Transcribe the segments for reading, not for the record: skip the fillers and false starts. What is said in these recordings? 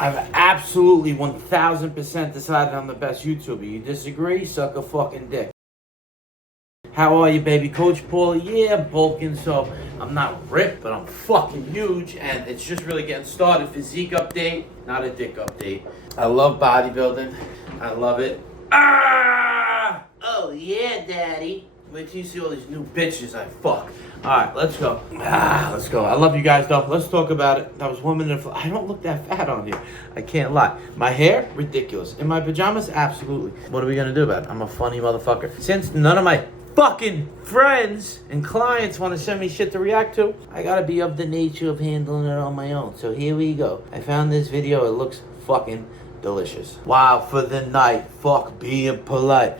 I've absolutely 1000% decided I'm the best YouTuber. You disagree? Suck a fucking dick. How are you, baby? Coach Paul? Yeah, I'm bulking, so I'm not ripped, but I'm fucking huge, and it's just really getting started. Physique update, not a dick update. I love bodybuilding. I love it. Ah! Oh, yeah, daddy. Wait till you see all these new bitches I fuck. Alright, let's go. Let's go. I love you guys, though. Let's talk about it. That was 1 minute. I don't look that fat on here. I can't lie. My hair? Ridiculous. In my pajamas? Absolutely. What are we gonna do about it? I'm a funny motherfucker. Since none of my fucking friends and clients want to send me shit to react to, I gotta be of the nature of handling it on my own. So here we go. I found this video. It looks fucking delicious. Wow, for the night. Fuck being polite.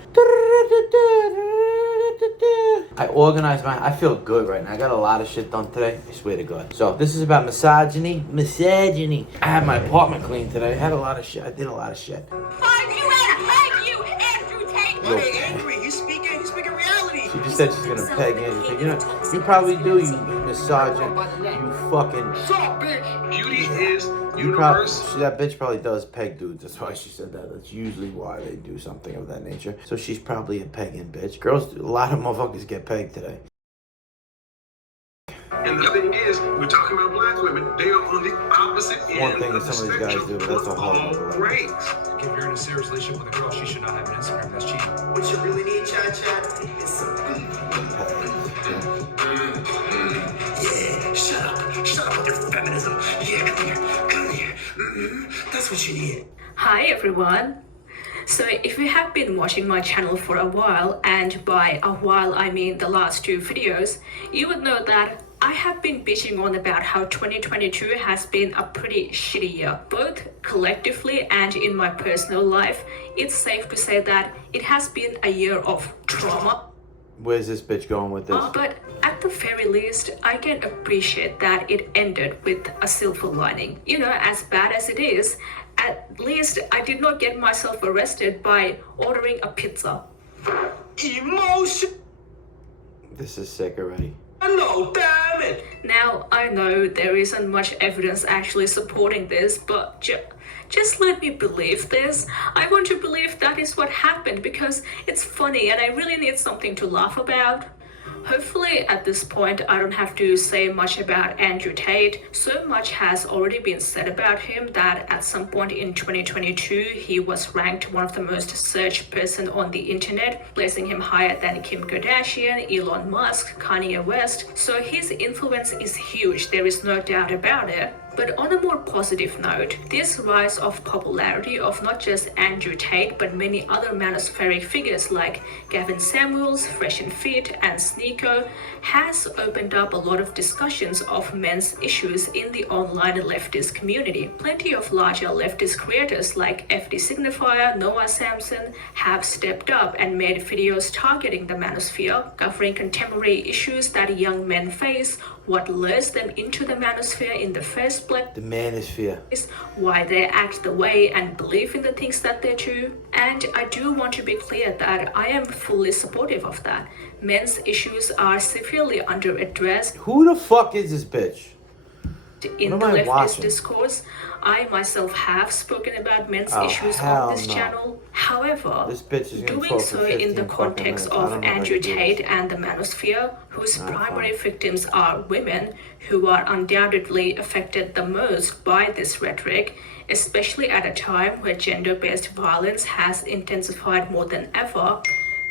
I organized I feel good right now. I got a lot of shit done today. I swear to God. So this is about misogyny. Misogyny. I had my apartment cleaned today. I had a lot of shit. I did a lot of shit. Find you and peg you, Andrew Tate. Hey, Andrew, he's speaking reality. She just said she's gonna peg Andrew Tate. You know, you probably do, you misogyn. You fucking. Stop, bitch. Beauty is You universe. that bitch probably does peg dudes. That's why she said that. That's usually why they do something of that nature. So she's probably a pegging bitch. Girls, a lot of motherfuckers get pegged today. And the thing is, we're talking about black women. They are on the opposite One end thing of that the some of these guys spectrum do, but that's a for whole all other level. grades. If you're in a serious relationship with a girl, she should not have an Instagram. That's cheating. What you really need, Cha-Cha, is some Yeah, shut up with your feminism. Yeah, come here. That's what you need. Hi everyone. So if you have been watching my channel for a while, and by a while I mean the last 2 videos, you would know that I have been bitching on about how 2022 has been a pretty shitty year. Both collectively and in my personal life, it's safe to say that it has been a year of trauma. Where's this bitch going with this? But at the very least, I can appreciate that it ended with a silver lining. You know, as bad as it is, at least I did not get myself arrested by ordering a pizza. Emotion. This is sick already. No, damn it. Now, I know there isn't much evidence actually supporting this, but just let me believe this. I want to believe that is what happened because it's funny and I really need something to laugh about. Hopefully at this point I don't have to say much about Andrew Tate. So much has already been said about him that at some point in 2022 he was ranked one of the most searched person on the internet, placing him higher than Kim Kardashian, Elon Musk, Kanye West. So his influence is huge, there is no doubt about it. But on a more positive note, this rise of popularity of not just Andrew Tate but many other manospheric figures like Gavin Samuels, Fresh and Fit, and Sneeko has opened up a lot of discussions of men's issues in the online leftist community. Plenty of larger leftist creators like FD Signifier, Noah Samson have stepped up and made videos targeting the manosphere, covering contemporary issues that young men face, what lures them into the manosphere in the first place, The manosphere. why they act the way and believe in the things that they do. And I do want to be clear that I am fully supportive of that. Men's issues are severely underaddressed Who the fuck is this bitch? in the What am I leftist watching? discourse. I myself have spoken about men's Oh, issues hell on this no. channel. However, This bitch is gonna doing talk for so in 15 the fucking context minutes. I don't of know if I Andrew can do Tate this. and the manosphere, whose Nah, primary fine. victims are women, who are undoubtedly affected the most by this rhetoric, especially at a time where gender-based violence has intensified more than ever,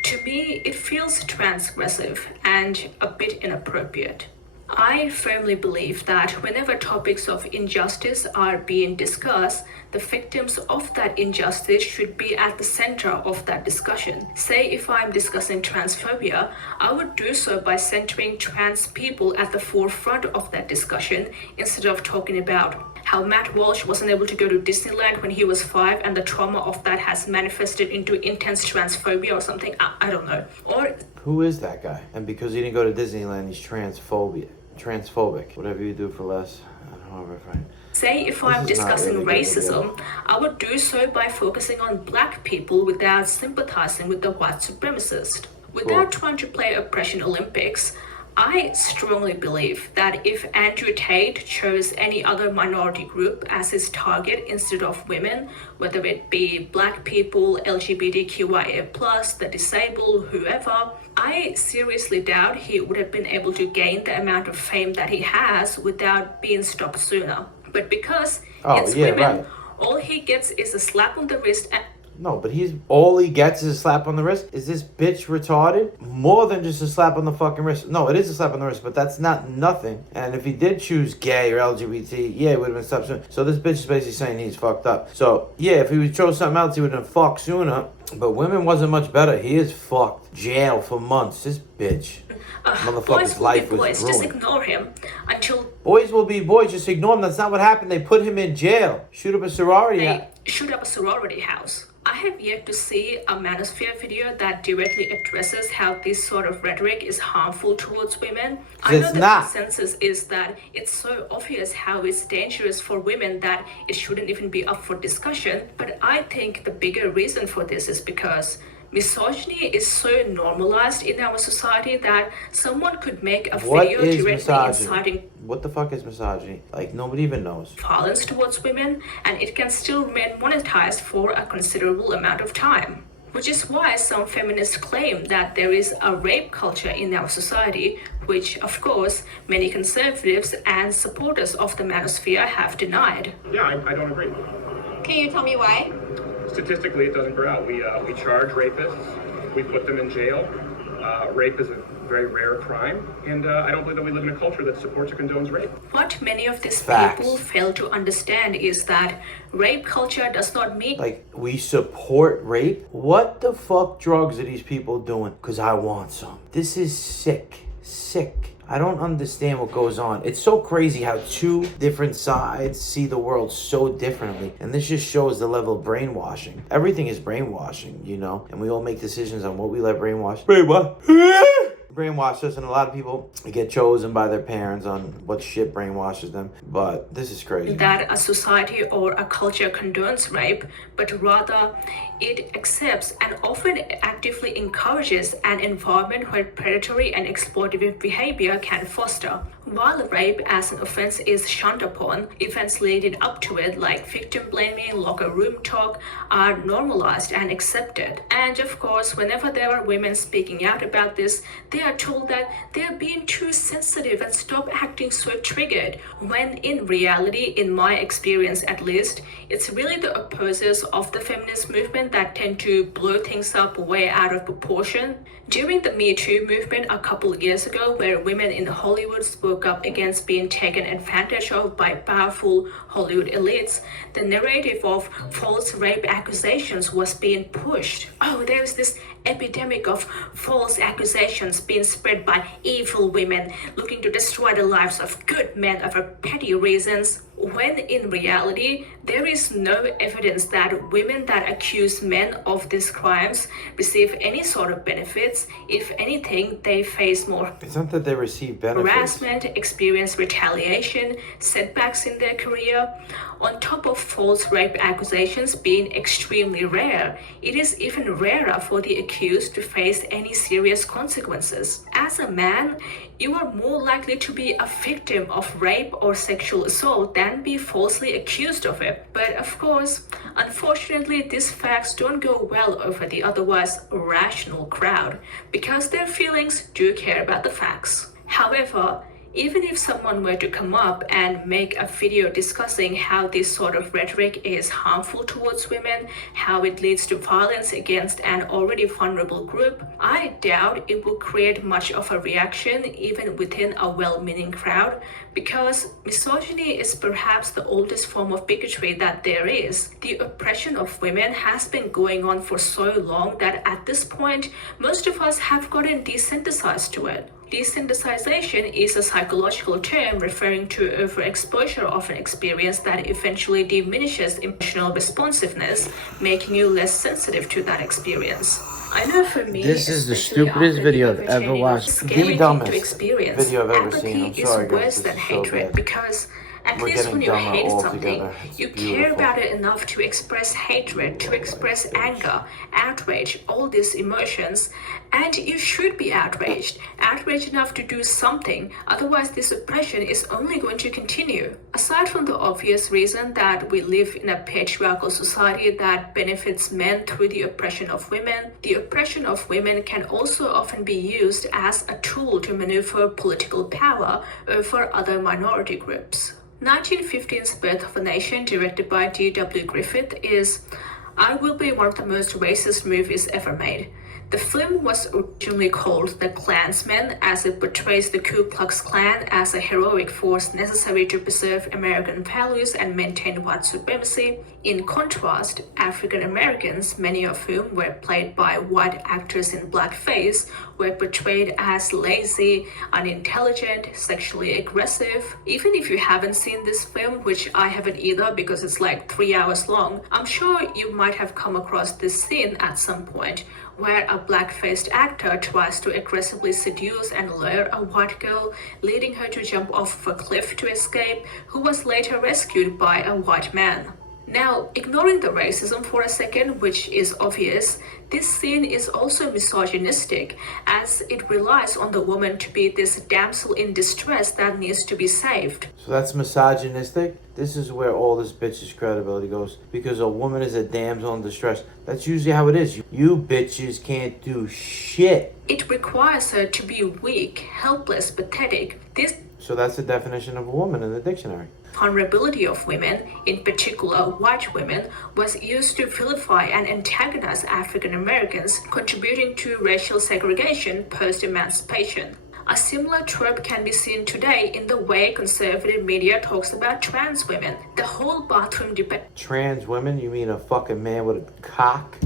to me it feels transgressive and a bit inappropriate. I firmly believe that whenever topics of injustice are being discussed, the victims of that injustice should be at the center of that discussion. Say if I'm discussing transphobia, I would do so by centering trans people at the forefront of that discussion instead of talking about how Matt Walsh wasn't able to go to Disneyland when he was 5 and the trauma of that has manifested into intense transphobia or something. I don't know. Or Who is that guy? And because he didn't go to Disneyland, he's transphobic. Whatever you do for less, I don't know if I... say if This I'm is not discussing really good racism, I would do so by focusing on black people without sympathizing with the white supremacist. Without trying to play Oppression Olympics, I strongly believe that if Andrew Tate chose any other minority group as his target instead of women, whether it be black people, LGBTQIA+, the disabled, whoever, I seriously doubt he would have been able to gain the amount of fame that he has without being stopped sooner. But because it's women, all he gets is a slap on the wrist and no, but all he gets is a slap on the wrist. Is this bitch retarded? More than just a slap on the fucking wrist. No, it is a slap on the wrist, but that's not nothing. And if he did choose gay or LGBT, yeah, it would have been stopped sooner. So this bitch is basically saying he's fucked up. So yeah, if he chose something else, he would have been fucked sooner. But women wasn't much better. He is fucked. Jail for months. This bitch. Motherfucker's life was ruined. Just ignore him until boys will be boys. Just ignore him. That's not what happened. They put him in jail. Shoot up a sorority. Shoot up a sorority house. I have yet to see a manosphere video that directly addresses how this sort of rhetoric is harmful towards women. I know the consensus is that it's so obvious how it's dangerous for women that it shouldn't even be up for discussion. But I think the bigger reason for this is because misogyny is so normalized in our society that someone could make a video directly inciting. What the fuck is misogyny? Like, nobody even knows. Violence towards women, and it can still remain monetized for a considerable amount of time. Which is why some feminists claim that there is a rape culture in our society, which, of course, many conservatives and supporters of the manosphere have denied. Yeah, I don't agree. Can you tell me why? Statistically, it doesn't bear out. We charge rapists, we put them in jail. Rape is a very rare crime, and I don't believe that we live in a culture that supports or condones rape. What many of these people fail to understand is that rape culture does not mean like we support rape. What the fuck drugs are these people doing? Because I want some. This is sick. I don't understand what goes on. It's so crazy how two different sides see the world so differently. And this just shows the level of brainwashing. Everything is brainwashing, you know? And we all make decisions on what we let brainwash. Brainwash us, and a lot of people get chosen by their parents on what shit brainwashes them. But this is crazy. That a society or a culture condones rape, but rather it accepts and often actively encourages an environment where predatory and exploitative behavior can foster. While rape as an offense is shunned upon, events leading up to it, like victim blaming, locker room talk, are normalized and accepted. And of course, whenever there are women speaking out about this, they are told that they're being too sensitive and stop acting so triggered, when in reality, in my experience at least, it's really the opposers of the feminist movement that tend to blow things up way out of proportion. During the Me Too movement a couple of years ago, where women in Hollywood spoke up against being taken advantage of by powerful Hollywood elites, the narrative of false rape accusations was being pushed. Oh, there's this epidemic of false accusations being spread by evil women looking to destroy the lives of good men over petty reasons, when in reality, there is no evidence that women that accuse men of these crimes receive any sort of benefits. If anything, they face more. It's not that they receive benefits. Harassment, experience retaliation, setbacks in their career. On top of false rape accusations being extremely rare, it is even rarer for the accused to face any serious consequences. As a man, you are more likely to be a victim of rape or sexual assault than be falsely accused of it. But of course, unfortunately, these facts don't go well over the otherwise rational crowd, because their feelings do care about the facts. However, even if someone were to come up and make a video discussing how this sort of rhetoric is harmful towards women, how it leads to violence against an already vulnerable group, I doubt it will create much of a reaction even within a well-meaning crowd, because misogyny is perhaps the oldest form of bigotry that there is. The oppression of women has been going on for so long that at this point, most of us have gotten desensitized to it. Desensitization is a psychological term referring to overexposure of an experience that eventually diminishes emotional responsiveness, making you less sensitive to that experience. I know for me, this is the stupidest video I've ever watched. The dumbest video I've ever seen. I'm sorry, guys. Worse than hatred, because At We're least getting when you dumber hate something, altogether. It's you care beautiful. about it enough to express hatred, to express anger, outrage, all these emotions, and you should be outraged enough to do something, otherwise this oppression is only going to continue. Aside from the obvious reason that we live in a patriarchal society that benefits men through the oppression of women, the oppression of women can also often be used as a tool to maneuver political power over other minority groups. 1915's Birth of a Nation, directed by D.W. Griffith, is arguably one of the most racist movies ever made. The film was originally called The Klansman, as it portrays the Ku Klux Klan as a heroic force necessary to preserve American values and maintain white supremacy. In contrast, African Americans, many of whom were played by white actors in blackface, were portrayed as lazy, unintelligent, sexually aggressive. Even if you haven't seen this film, which I haven't either because it's like 3 hours long, I'm sure you might have come across this scene at some point, where a black-faced actor tries to aggressively seduce and lure a white girl, leading her to jump off of a cliff to escape, who was later rescued by a white man. Now, ignoring the racism for a second, which is obvious, this scene is also misogynistic, as it relies on the woman to be this damsel in distress that needs to be saved. So that's misogynistic? This is where all this bitch's credibility goes. Because a woman is a damsel in distress. That's usually how it is. You bitches can't do shit. It requires her to be weak, helpless, pathetic. This So that's the definition of a woman in the dictionary. vulnerability of women, in particular white women, was used to vilify and antagonize African Americans, contributing to racial segregation post-emancipation. A similar trope can be seen today in the way conservative media talks about trans women. The whole bathroom debate Trans women? You mean a fucking man with a cock?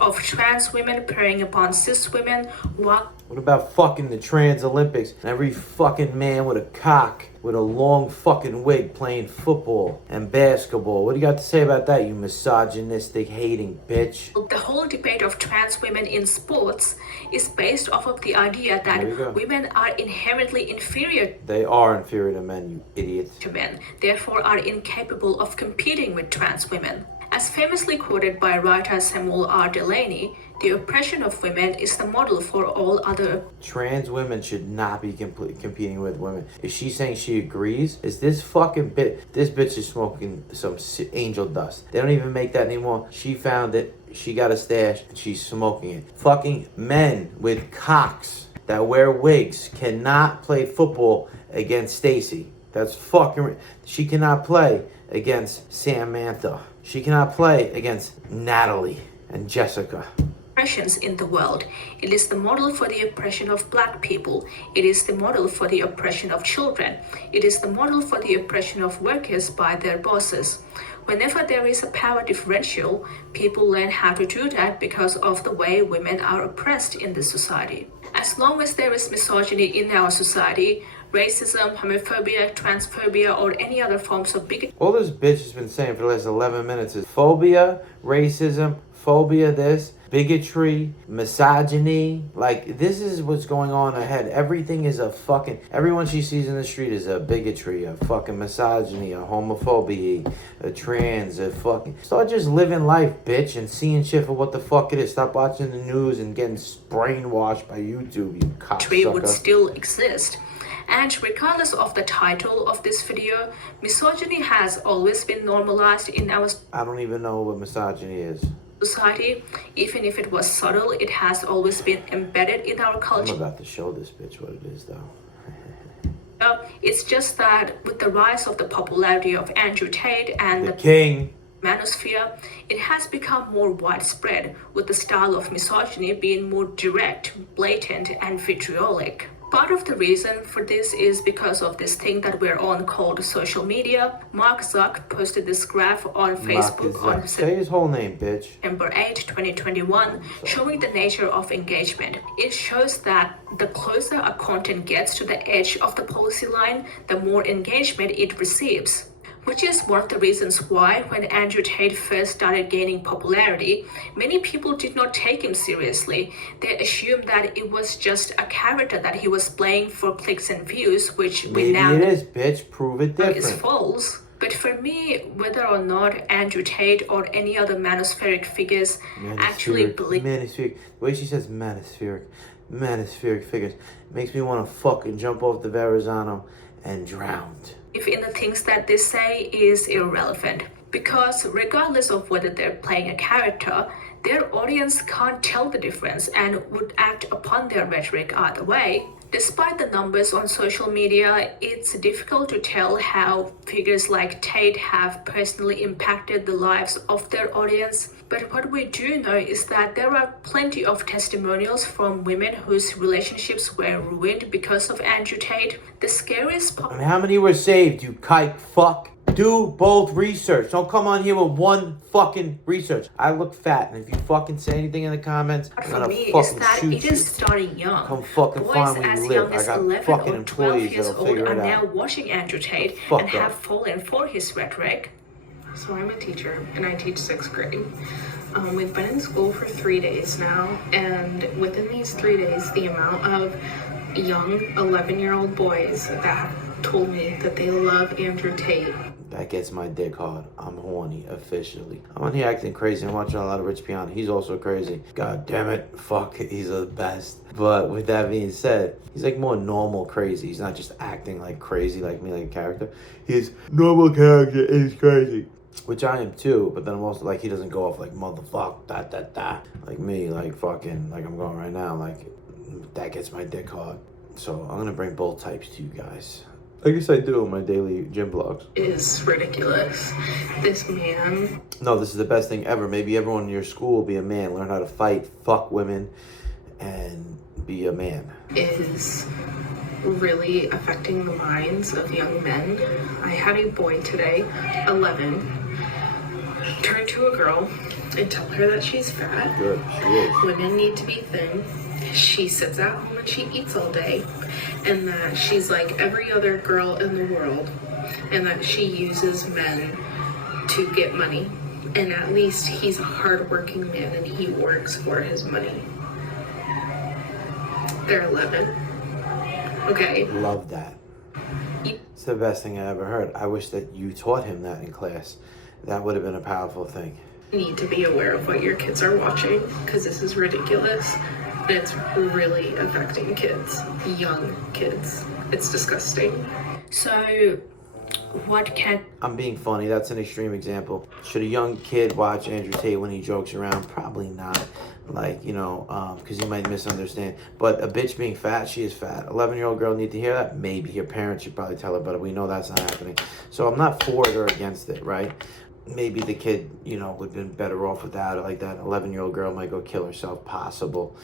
of trans women preying upon cis women, while What about fucking the trans Olympics and every fucking man with a cock with a long fucking wig playing football and basketball? What do you got to say about that, you misogynistic hating bitch? the whole debate of trans women in sports is based off of the idea There you go. that women are inherently inferior They are inferior to men, you idiots. to men, therefore are incapable of competing with trans women. As famously quoted by writer Samuel R. Delany, the oppression of women is the model for all other. Trans women should not be competing with women. Is she saying she agrees? Is this fucking this bitch is smoking some angel dust. They don't even make that anymore. She found it. She got a stash and she's smoking it. Fucking men with cocks that wear wigs cannot play football against Stacy. That's fucking. She cannot play against Samantha. She cannot play against Natalie and Jessica. Oppressions in the world. It is the model for the oppression of black people. It is the model for the oppression of children. It is the model for the oppression of workers by their bosses. Whenever there is a power differential, people learn how to do that because of the way women are oppressed in this society. As long as there is misogyny in our society, racism, homophobia, transphobia, or any other forms of bigotry All this bitch has been saying for the last 11 minutes is phobia, racism, phobia this, bigotry, misogyny. Like, this is what's going on ahead. Everything is a fucking... Everyone she sees in the street is a bigotry, a fucking misogyny, a homophobia, a trans, a fucking... Start just living life, bitch, and seeing shit for what the fuck it is. Stop watching the news and getting brainwashed by YouTube, you cocksucker. would still exist. And regardless of the title of this video, misogyny has always been normalized in our I don't even know what misogyny is. society. Even if it was subtle, it has always been embedded in our I'm culture. about to show this bitch what it is, though. It's just that with the rise of the popularity of Andrew Tate and The the king. manosphere, it has become more widespread, with the style of misogyny being more direct, blatant, and vitriolic. Part of the reason for this is because of this thing that we're on called social media. Mark Zuck posted this graph on Facebook on Say his whole name, bitch. September 8, 2021, showing the nature of engagement. It shows that the closer a content gets to the edge of the policy line, the more engagement it receives. Which is one of the reasons why, when Andrew Tate first started gaining popularity, many people did not take him seriously. They assumed that it was just a character that he was playing for clicks and views, which we now Maybe it is, bitch. Prove it know different. is false. But for me, whether or not Andrew Tate or any other manospheric figures actually believe... Manospheric. The way she says manospheric figures makes me want to fucking jump off the Verrazano and drown. If in the things that they say is irrelevant, because regardless of whether they're playing a character, their audience can't tell the difference and would act upon their rhetoric either way. Despite the numbers on social media, it's difficult to tell how figures like Tate have personally impacted the lives of their audience. But what we do know is that there are plenty of testimonials from women whose relationships were ruined because of Andrew Tate. The scariest part... And how many were saved, you kike fuck? Do both research. Don't come on here with one fucking research. I look fat, and if you fucking say anything in the comments, I'm for gonna me is fucking that shoot it you. is starting young. Come fucking Boys find where as you young live. I as got 11 fucking or 12 employees years that'll old figure are it now out. watching Andrew Tate Fuck and up. have fallen for his rhetoric. So I'm a teacher and I teach 6th grade. We've been in school for 3 days now, and within these 3 days, the amount of young 11-year-old boys that have told me that they love Andrew Tate. That gets my dick hard. I'm horny, officially. I'm on here acting crazy. I'm watching a lot of Rich Piana. He's also crazy. God damn it. Fuck, he's the best. But with that being said, he's like more normal crazy. He's not just acting like crazy like me, like a character. His normal character is crazy. Which I am too, but then I'm also like, he doesn't go off like motherfuck, like me, like fucking, like I'm going right now, like that gets my dick hard. So I'm gonna bring both types to you guys. I guess I do in my daily gym vlogs. Is ridiculous. This man... No, this is the best thing ever. Maybe everyone in your school will be a man, learn how to fight, fuck women, and be a man. Is really affecting the minds of young men. I had a boy today, 11, turn to a girl and tell her that she's fat. Good, she is. Women need to be thin. She sits at home and she eats all day, and that she's like every other girl in the world, and that she uses men to get money, and at least he's a hardworking man and he works for his money. They're 11. Okay. Love that. It's the best thing I ever heard. I wish that you taught him that in class. That would have been a powerful thing. You need to be aware of what your kids are watching, because this is ridiculous. And it's really affecting kids, young kids. It's disgusting. So, what can... I'm being funny. That's an extreme example. Should a young kid watch Andrew Tate when he jokes around? Probably not. Like, you know, because he might misunderstand. But a bitch being fat, she is fat. 11-year-old girl need to hear that? Maybe. Her parents should probably tell her, but we know that's not happening. So I'm not for it or against it, right? Maybe the kid, you know, would have been better off without it. Like that 11-year-old girl might go kill herself. Possible.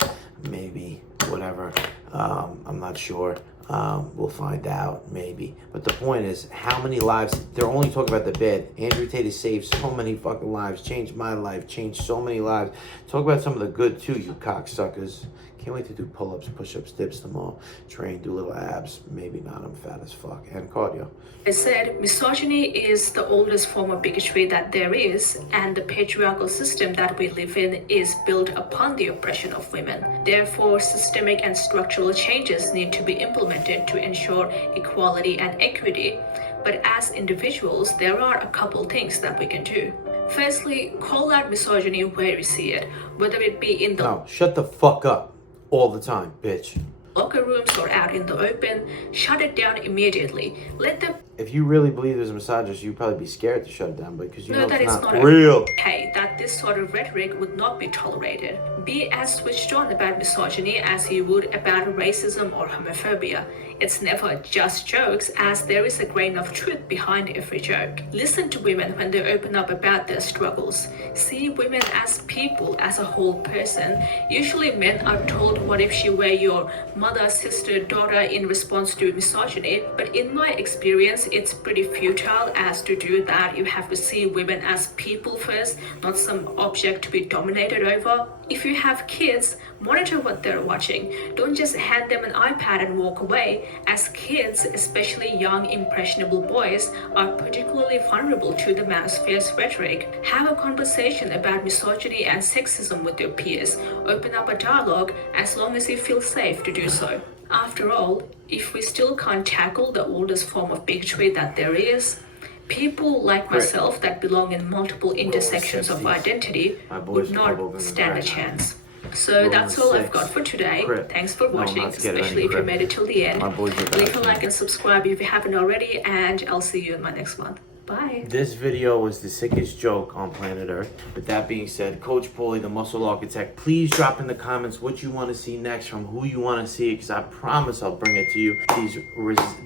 Maybe. Whatever. I'm not sure. We'll find out, maybe. But the point is, how many lives? They're only talking about the bad. Andrew Tate has saved so many fucking lives, changed my life, changed so many lives. Talk about some of the good too, you cocksuckers. Can't wait to do pull-ups, push-ups, dips tomorrow. Train, do little abs. Maybe not, I'm fat as fuck. And cardio. I said misogyny is the oldest form of bigotry that there is, and the patriarchal system that we live in is built upon the oppression of women. Therefore, systemic and structural changes need to be implemented to ensure equality and equity. But as individuals, there are a couple things that we can do. Firstly, call out misogyny where you see it, whether it be in the... No, shut the fuck up. All the time, bitch. Locker rooms or out in the open. Shut it down immediately. Let them... If you really believe there's a misogynist, you'd probably be scared to shut it down, because you know that it's it's not not real. Okay, that this sort of rhetoric would not be tolerated. Be as switched on about misogyny as you would about racism or homophobia. It's never just jokes, as there is a grain of truth behind every joke. Listen to women when they open up about their struggles. See women as people, as a whole person. Usually men are told, what if she were your mother, sister, daughter, in response to misogyny, but in my experience, it's pretty futile as to do that. You have to see women as people first, not some object to be dominated over. If you have kids, monitor what they're watching. Don't just hand them an iPad and walk away, as kids, especially young impressionable boys, are particularly vulnerable to the manosphere's rhetoric. Have a conversation about misogyny and sexism with your peers. Open up a dialogue as long as you feel safe to do so. After all, if we still can't tackle the oldest form of bigotry that there is, people like myself that belong in multiple intersections of identity would not stand a chance. So that's all I've got for today. Thanks for watching, especially if you made it till the end. Leave a like and subscribe if you haven't already, and I'll see you in my next one. Bye. This video was the sickest joke on planet Earth. With that being said, Coach Paulie, the Muscle Architect, please drop in the comments what you want to see next, from who you want to see, because I promise I'll bring it to you.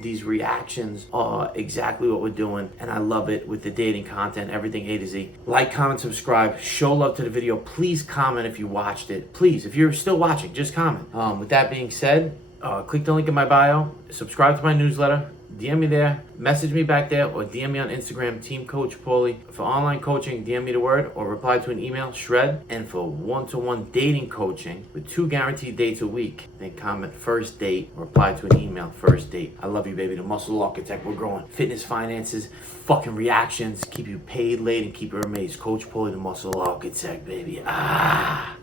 These reactions are exactly what we're doing, and I love it with the dating content, everything A to Z. Like, comment, subscribe, show love to the video. Please comment if you watched it. Please, if you're still watching, just comment. With that being said, click the link in my bio, subscribe to my newsletter, DM me there, message me back there, or DM me on Instagram, Team Coach Paulie. For online coaching, DM me the word or reply to an email, shred. And for one-to-one dating coaching with 2 guaranteed dates a week, then comment first date or reply to an email, first date. I love you, baby. The Muscle Architect. We're growing. Fitness, finances, fucking reactions. Keep you paid late and keep you amazed. Coach Paulie, the Muscle Architect, baby. Ah.